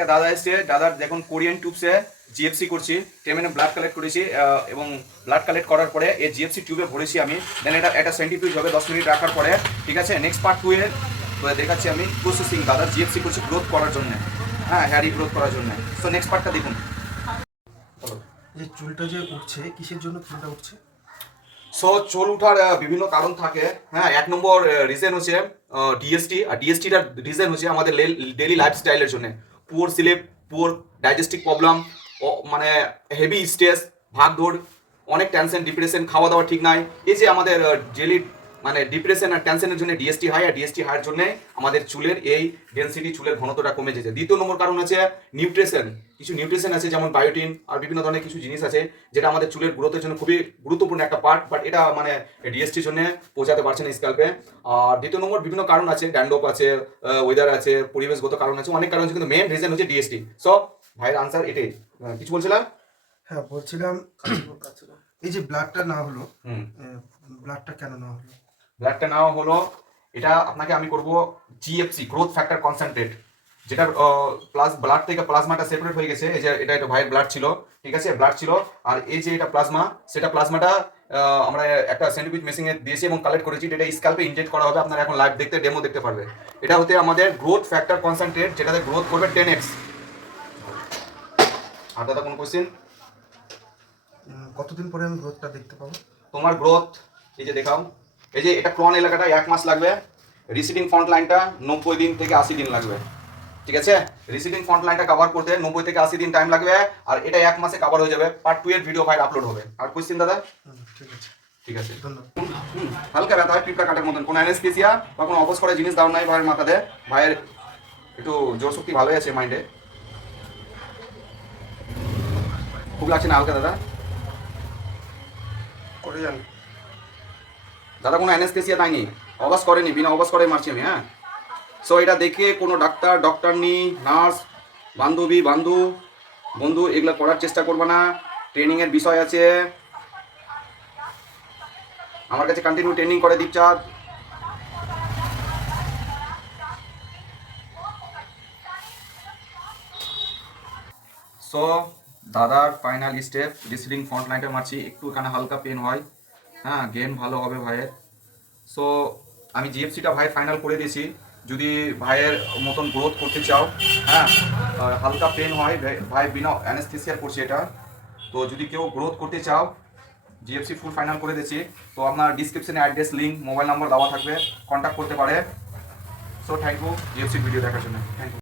একটা দাদা এসছে দাদার দেখুন কোরিয়ান টিউবসে জিএফসি করছি টেমেনে ব্লাড কালেক্ট করেছি এবং ব্লাড কালেক্ট করার পরে এই জিএফসি টিউবে ভরেছি আমি। দেন এটা একটা সেন্টিফিউজ হবে দশ মিনিট রাখার পরে ঠিক আছে? নেক্সট পার্ট টু এর দেখাচ্ছি আমি প্রসেসিং দাদা জিএফসি করছি গ্রোথ করার জন্য। হ্যাঁ হ্যারি গ্রোথ করার জন্য। সো নেক্সট পার্টটা দেখুন। যে চুলটা যে উঠছে কিসের জন্য চুলটা উঠছে? সো চুল উঠার বিভিন্ন কারণ থাকে। হ্যাঁ এক নম্বর রিজন হচ্ছে ডিএসটি আর ডিএসটিটার রিজন হচ্ছে আমাদের ডেলি লাইফস্টাইলের জন্য। Poor sleep poor digestive problem মানে হেভি স্ট্রেস ভাগ ধর, অনেক টেনশন ডিপ্রেশন খাওয়া দাওয়া ঠিক নাই। এই যে আমাদের ডেলি মানে ডিপ্রেশন আর টেনশনের জন্য ডিএসটি হাই আর ডিএসটি হাইয়ের জন্য আমাদের চুলের এই ডেন্সিটি চুলের ঘনত্বটা কমে যেছে দ্বিতীয় নম্বর কারণ হচ্ছে নিউট্রিশন কিছু নিউট্রিশন আছে যেমন বায়োটিন আর বিভিন্ন ধরনের কিছু জিনিস আছে যেটা আমাদের চুলের গ্রোথের জন্য খুবই গুরুত্বপূর্ণ একটা পার্ট বাট এটা মানে ডিএসটির জন্য পৌঁছাতে পারছে না স্ক্যাল্পে আর দ্বিতীয় নম্বর বিভিন্ন কারণ আছে ড্যান্ডপ আছে ওয়েদার আছে পরিবেশগত কারণ আছে অনেক কারণ আছে কিন্তু মেন রিজন হচ্ছে ডিএসটি সো ভাইয়ের আনসার এটাই। কিছু বলছিলাম? হ্যাঁ বলছিলাম এই যে ব্লাডটা না হলো ব্লাডটা কেন না হলো? ব্লাডটা নেওয়া হলো এটা আপনাকে আমি করব জিএফসি গ্রোথ ফ্যাক্টর কনসেন্ট্রেট যেটা প্লাস ব্লাড থেকে প্লাজমাটা সেপারেট হয়ে গেছে। এই যে এটা একটা ভাইয়ের ব্লাড ছিল ঠিক আছে? ব্লাড ছিল। আর এই যে এটা প্লাজমা সেটা প্লাজমাটা আমরা একটা সেন্টিফিক মেশিনে দিয়েছি এবং কালেক্ট করেছি এটা স্ক্যাল্পে ইনজেক্ট করা হবে। আপনারা এখন লাইভ দেখতে ডেমো দেখতে পারবে। এটা হতে আমাদের গ্রোথ ফ্যাক্টর কনসেন্ট্রেট যেটাতে গ্রোথ করবে টেন এক্স আর দাদা কোন কোশ্চেন কতদিন পরে আমি গ্রোথটা দেখতে পাবো? তোমার গ্রোথ এই যে দেখাও। এই যে এটা ক্রন এলাকাটা এক মাস লাগবে। রিসিডিং ফ্রন্ট লাইনটা নব্বই দিন থেকে আশি দিন লাগবে। ঠিক আছে? রিসিডিং ফ্রন্ট লাইনটা কভার করতে নব্বই থেকে আশি দিন টাইম লাগবে আর এটা এক মাসে কভার হয়ে যাবে। পার্ট টু এর ভিডিও ফাইল আপলোড হবে। আর কোশ্চেন দাদা? ঠিক আছে। ঠিক আছে। হালকা ব্যথা হয় পিঁপড়া কাটার মতন। কোনো অ্যানেস্থেসিয়া বা কোনো অবস করা জিনিস দেওয়ার নাই ভাইয়ের মাথাতে। ভাইয়ের একটু জোর শক্তি ভালোই আছে মাইন্ডে খুব লাগছে না হালকা দাদা? করে যান। দাদা কোনো অ্যানেস্থেসিয়া দেয়নি। অবাস করেনি, বিনা অবাস করে মারছি আমি হ্যাঁ? সো এটা দেখে কোনো ডাক্তার ডক্টর ডক্টরনি নার্স বান্ধবী, বান্ধু, বন্ধু, এগুলো করার চেষ্টা করবে না। ট্রেনিংয়ের বিষয় আছে। আমার কাছে কন্টিনিউ ট্রেনিং করে দীপচাঁদ। সো দাদার ফাইনাল স্টেপ রিসিডিং ফ্রন্ট লাইনটা মারছি একটু এখানে হালকা পেন হয়। হ্যাঁ গেম ভালো হবে ভাইয়ের। সো আমি জিএফসিটা ভাই ফাইনাল করে দিয়েছি। যদি ভাইয়ের মতন গ্রোথ করতে চাও হ্যাঁ হালকা পেন হয়, ভাই- বিনা অ্যানেস্থেসিয়ার করছি এটা। তো যদি কেউ গ্রোথ করতে চাও জিএফসি ফুল ফাইনাল করে দিয়েছি। তো আপনার ডিসক্রিপশনে অ্যাড্রেস লিঙ্ক মোবাইল নাম্বার দেওয়া থাকবে। কন্ট্যাক্ট করতে পারে। So thank you GFC video দেখার জন্য। Thank you